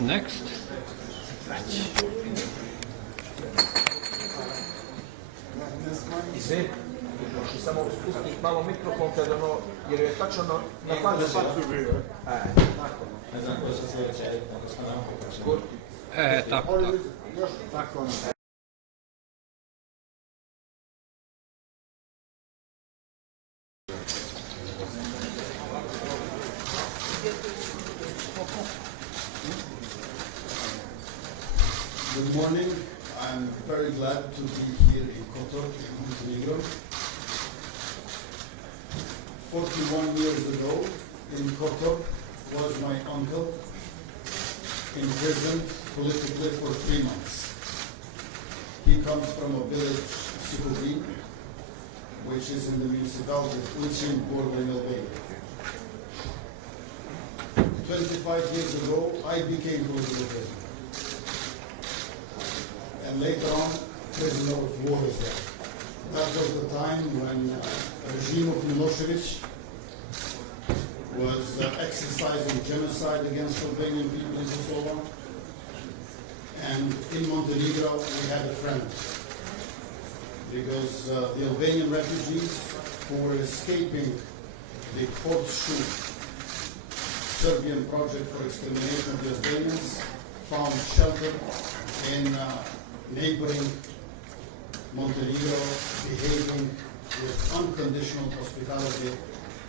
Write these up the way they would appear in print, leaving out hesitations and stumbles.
Next. Samo spustiti malo mikrofon jer je tačno na fazi. Tako. Još tako. Good morning. I'm very glad to be here in Kotor, in Montenegro. 41 years ago, in Kotor, was my uncle imprisoned politically for 3 months. He comes from a village, Sukubin, which is in the municipality of Ulcin, bordering Albania. 25 years ago, I became political prisoner. And later on, prisoner of war as well. That was the time when the regime of Milosevic was exercising genocide against Albanian people in Kosovo. And in Montenegro, we had a friend. Because the Albanian refugees who were escaping the horseshoe Serbian project for extermination of the Albanians found shelter in neighboring Montenegro, behaving with unconditional hospitality,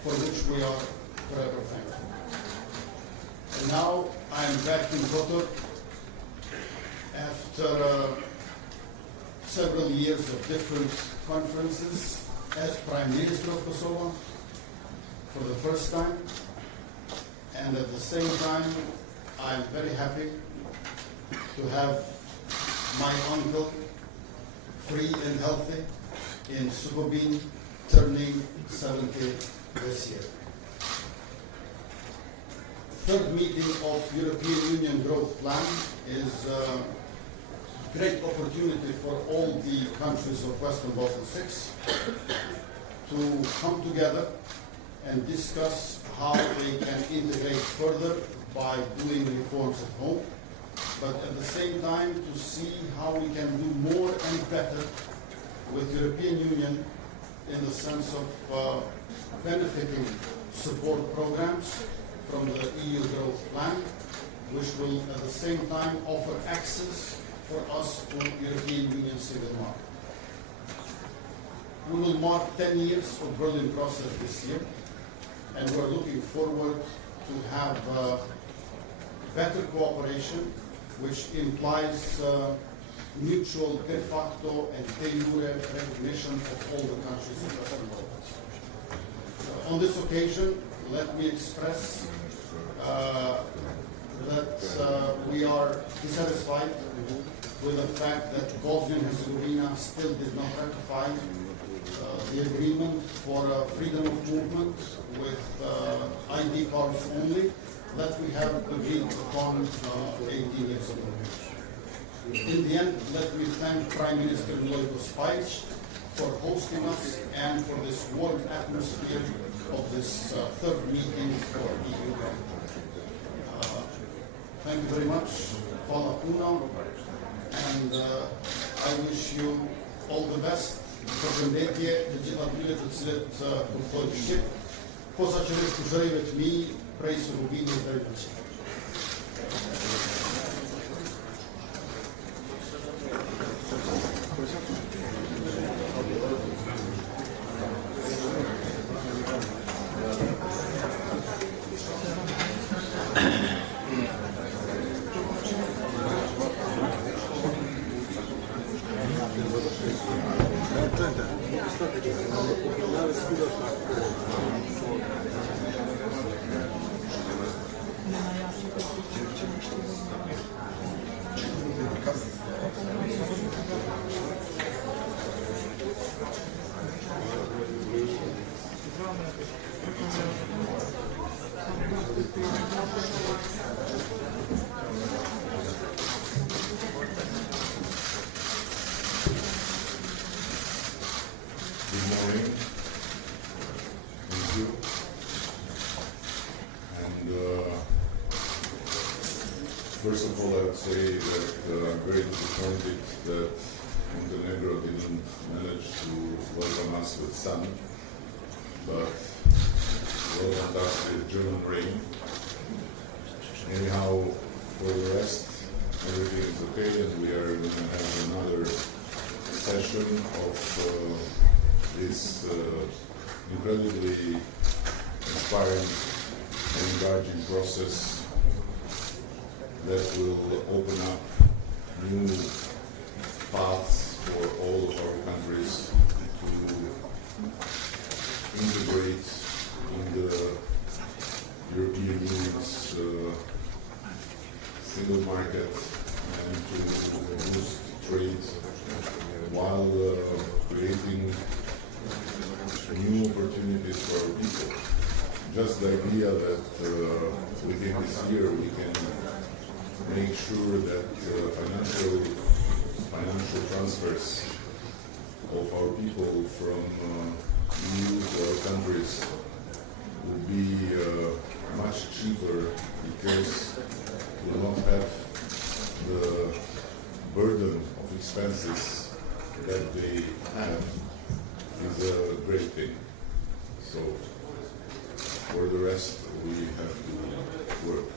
for which we are forever thankful. And now I am back in Kotor after several years of different conferences as Prime Minister of Kosovo for the first time. And at the same time, I am very happy to have my uncle free and healthy in Sukubin, turning 70 this year. Third meeting of European Union Growth Plan is a great opportunity for all the countries of Western Balkan 6 to come together and discuss how they can integrate further by doing reforms at home, but at the same time to see how we can do more and better with European Union in the sense of benefiting support programs from the EU Growth Plan, which will at the same time offer access for us to European Union single market. We will mark 10 years of Berlin process this year, and we're looking forward to have better cooperation, which implies mutual de facto and de jure recognition of all the countries in Western Balkans. On this occasion, let me express that we are dissatisfied with the fact that Bosnia and Herzegovina still did not ratify the agreement for freedom of movement with ID cards only that we have agreed upon 18 years ago. In the end, let me thank Prime Minister Milojko Spajic for hosting us and for this warm atmosphere of this third meeting for EU. Thank you very much. Hvala puno. And I wish you all the best. Përshëndetje të gjitha atyre të cilët kuptojnë shqip, posaçërisht kushërive të mi prej Sukubinit deri në Shqip. First of all, I would say that I'm very disappointed that Montenegro didn't manage to welcome us with sun, but welcomed us with German rain. Anyhow, for the rest, everything is okay, and we are going to have another session of this incredibly inspiring and encouraging process that will open up new paths for all of our countries to integrate in the European Union's single market and to boost trade while creating new opportunities for our people. Just the idea that within this year we can make sure that financial transfers of our people from EU to our countries will be much cheaper because we will not have the burden of expenses that they have is a great thing. So for the rest we have to work.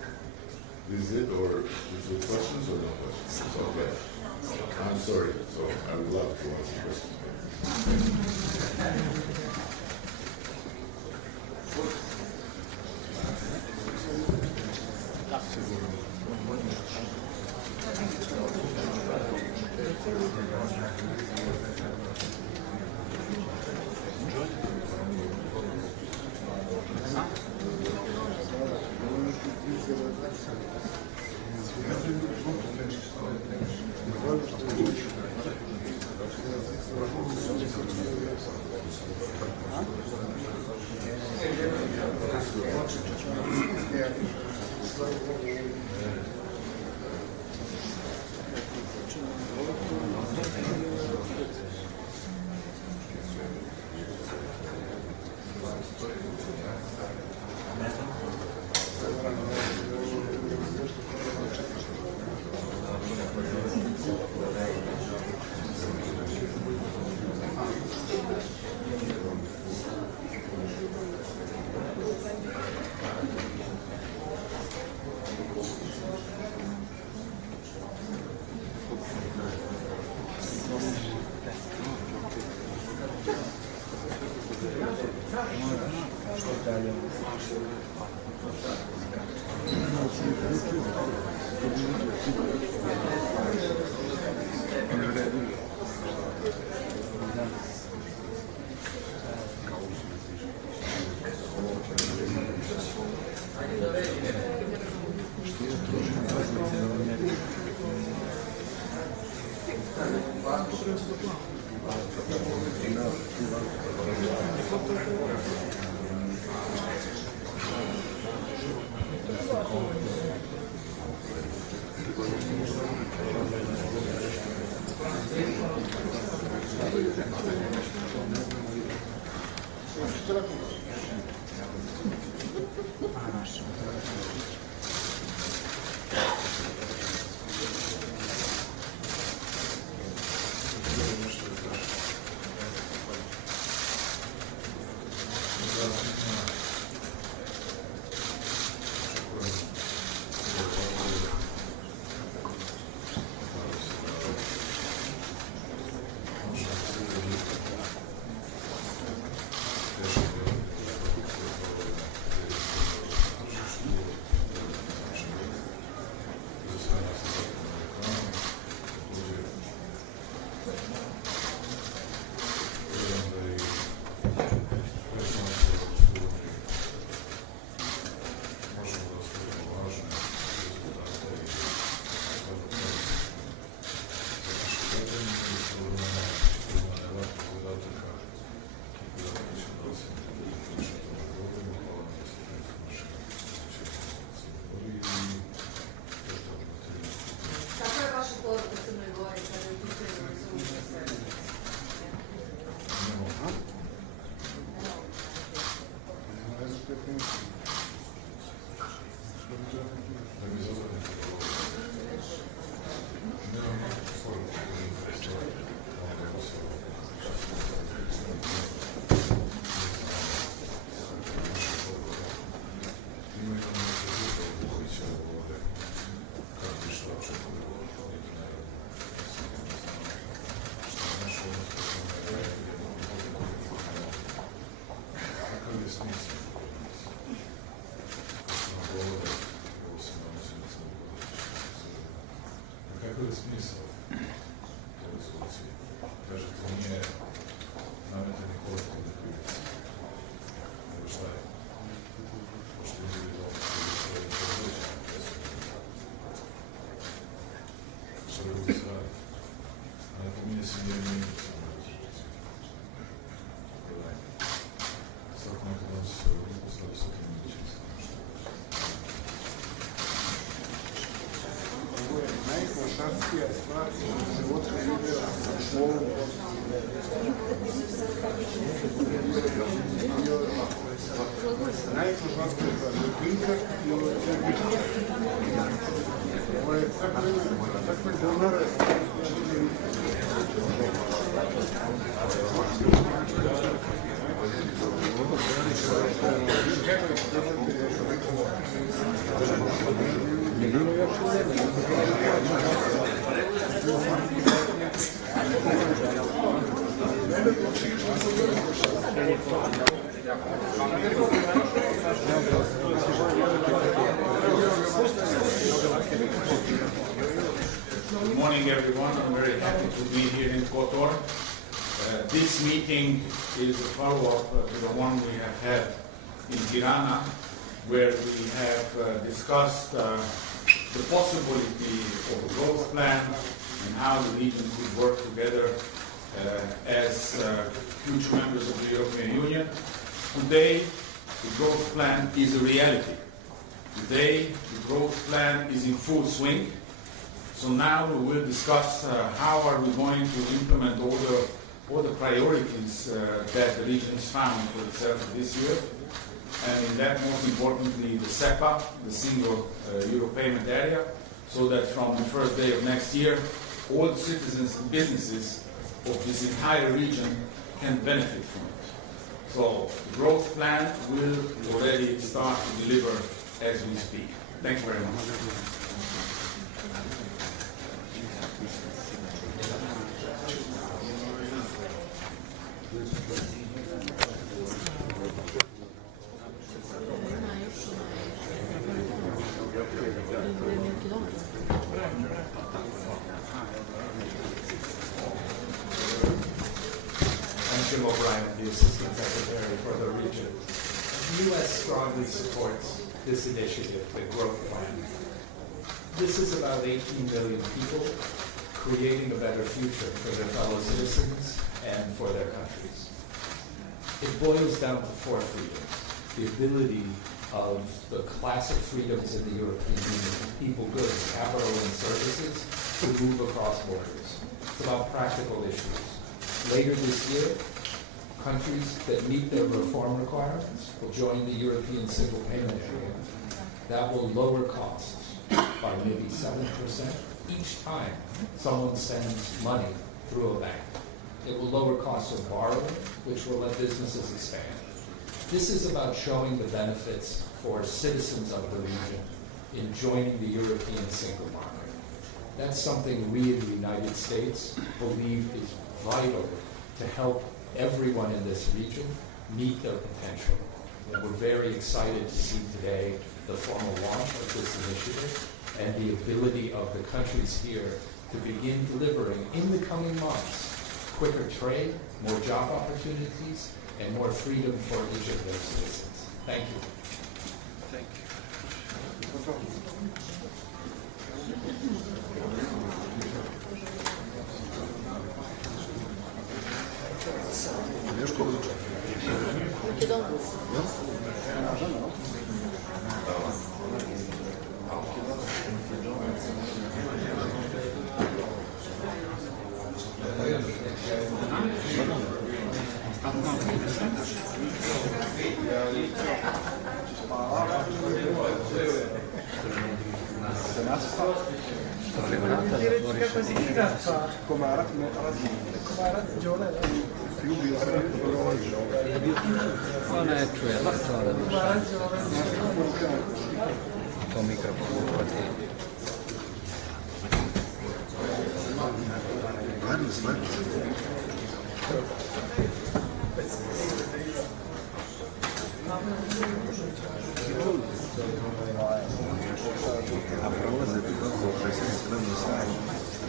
Is it, or is it questions or no questions? Okay. I'm sorry, so I would love to answer questions. Какой смысл резолюции? Кажется, мне нам это не коротко не двигаться. Не вышла. Потому что я видел, что вы высрали. А это у меня семья не имеет самой резолюции. Срок мы когда нас выпускали с этим нечестно. Good morning, everyone. I'm very happy to be here in Kotor. This meeting is a follow-up to the one we have had in Tirana, where we have discussed the possibility of a growth plan and how the region could work together as future members of the European Union. Today, the growth plan is a reality. Today, the growth plan is in full swing. So now we will discuss how are we going to implement all the priorities that the region has found for itself this year. And in that, most importantly, the SEPA, the single Euro payment area, so that from the first day of next year, all the citizens and businesses of this entire region can benefit from it. So the growth plan will already start to deliver as we speak. Thank you very much. Jim O'Brien, the Assistant Secretary for the region. The U.S. strongly supports this initiative, the growth plan. This is about 18 million people creating a better future for their fellow citizens and for their countries. It boils down to four freedoms. The ability of the classic freedoms in the European Union, people, goods, capital, and services, to move across borders. It's about practical issues. Later this year, countries that meet their reform requirements will join the European single payment area. That will lower costs by maybe 7% each time someone sends money through a bank. It will lower costs of borrowing, which will let businesses expand. This is about showing the benefits for citizens of the region in joining the European single market. That's something we in the United States believe is vital to help everyone in this region meet their potential. And we're very excited to see today the formal launch of this initiative and the ability of the countries here to begin delivering in the coming months quicker trade, more job opportunities, and more freedom for each of their citizens. Thank you. Thank Ona je čujela to mikrofon uhvati. A prolaze kako predsjednik spremno sajmo.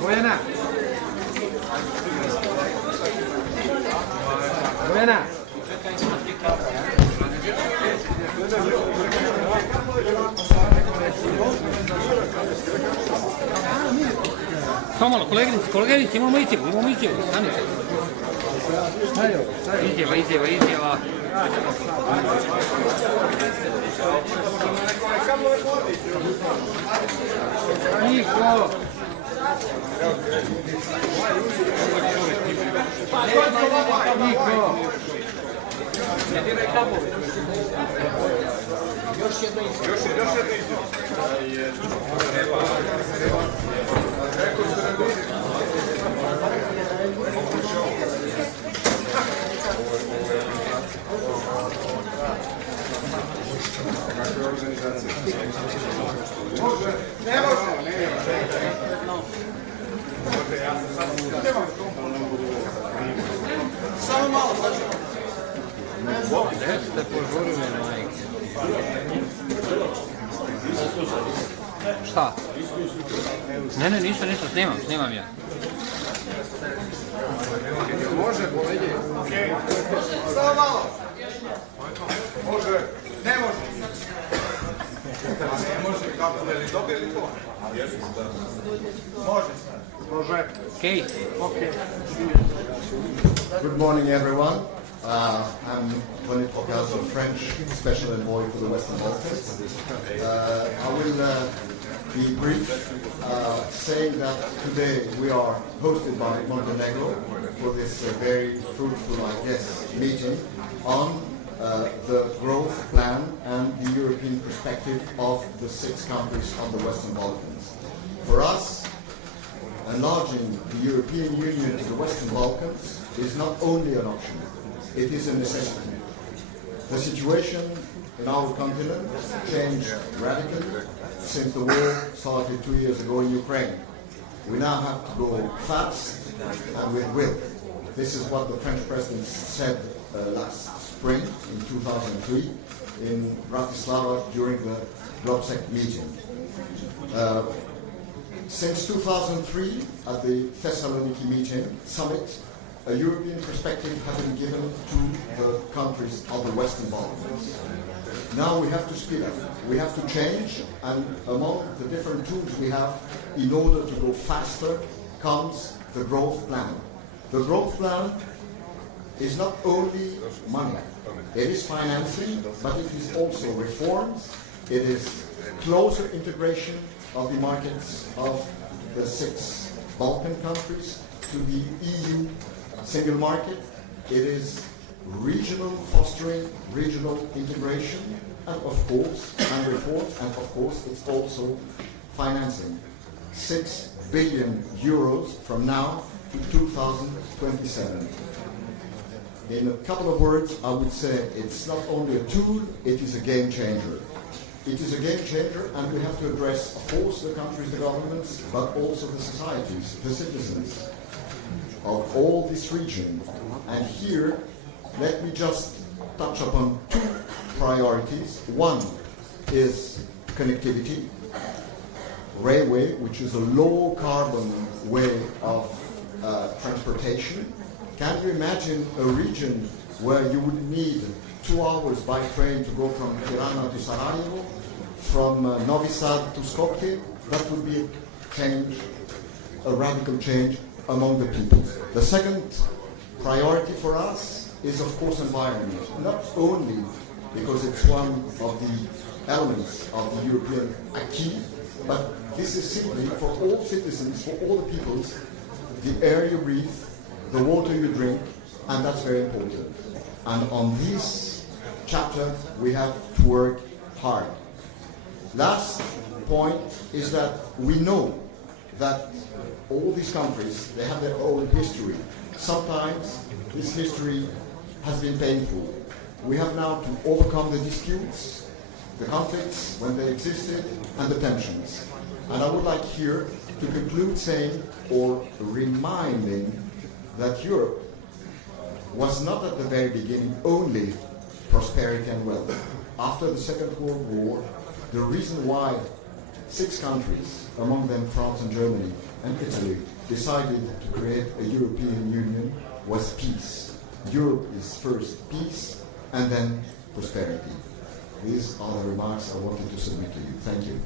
Buena. Buena. Samo malo, koleginici, imamo izjavu, stanite. Izjava. Niko. Šta? Ne, ništa, snimam ja. Može, povedi. Samo malo. Može, ne može. Ne može, kako li dobili to? Može. Okay. Good morning, everyone. I'm Ballkanit, French Special Envoy for the Western Balkans. I will be brief, saying that today we are hosted by Montenegro for this very fruitful, I guess, meeting on the growth plan and the European perspective of the 6 countries of the Western Balkans. For us, enlarging the European Union to the Western Balkans is not only an option, it is a necessity. The situation in our continent changed radically since the war started 2 years ago in Ukraine. We now have to go fast and with will. This is what the French president said last spring in 2003 in Bratislava during the GlobSec meeting. Since 2003, at the Thessaloniki summit, a European perspective has been given to the countries of the Western Balkans. Now we have to speed up, we have to change, and among the different tools we have in order to go faster comes the growth plan. The growth plan is not only money, it is financing, but it is also reforms, it is closer integration of the markets of the 6 Balkan countries to the EU single market. It is regional fostering, regional integration, and of course, and reforms, and of course, it's also financing. 6 billion euros from now to 2027. In a couple of words, I would say it's not only a tool, it is a game changer. It is a game changer, and we have to address, of course, the countries, the governments, but also the societies, the citizens of all this region. And here, let me just touch upon 2 priorities. One is connectivity, railway, which is a low-carbon way of transportation. Can you imagine a region where you would need 2 hours by train to go from Tirana to Sarajevo, from Novi Sad to Skopje? That would be a change, a radical change among the people. The second priority for us is, of course, environment. Not only because it's one of the elements of the European acquis, but this is simply for all citizens, for all the peoples, the air you breathe, the water you drink, and that's very important. And on this chapter, we have to work hard. Last point is that we know that all these countries, they have their own history. Sometimes this history has been painful. We have now to overcome the disputes, the conflicts when they existed, and the tensions. And I would like here to conclude saying, or reminding, that Europe was not at the very beginning only prosperity and wealth. After the Second World War, the reason why 6 countries, among them France and Germany and Italy, decided to create a European Union was peace. Europe is first peace and then prosperity. These are the remarks I wanted to submit to you. Thank you.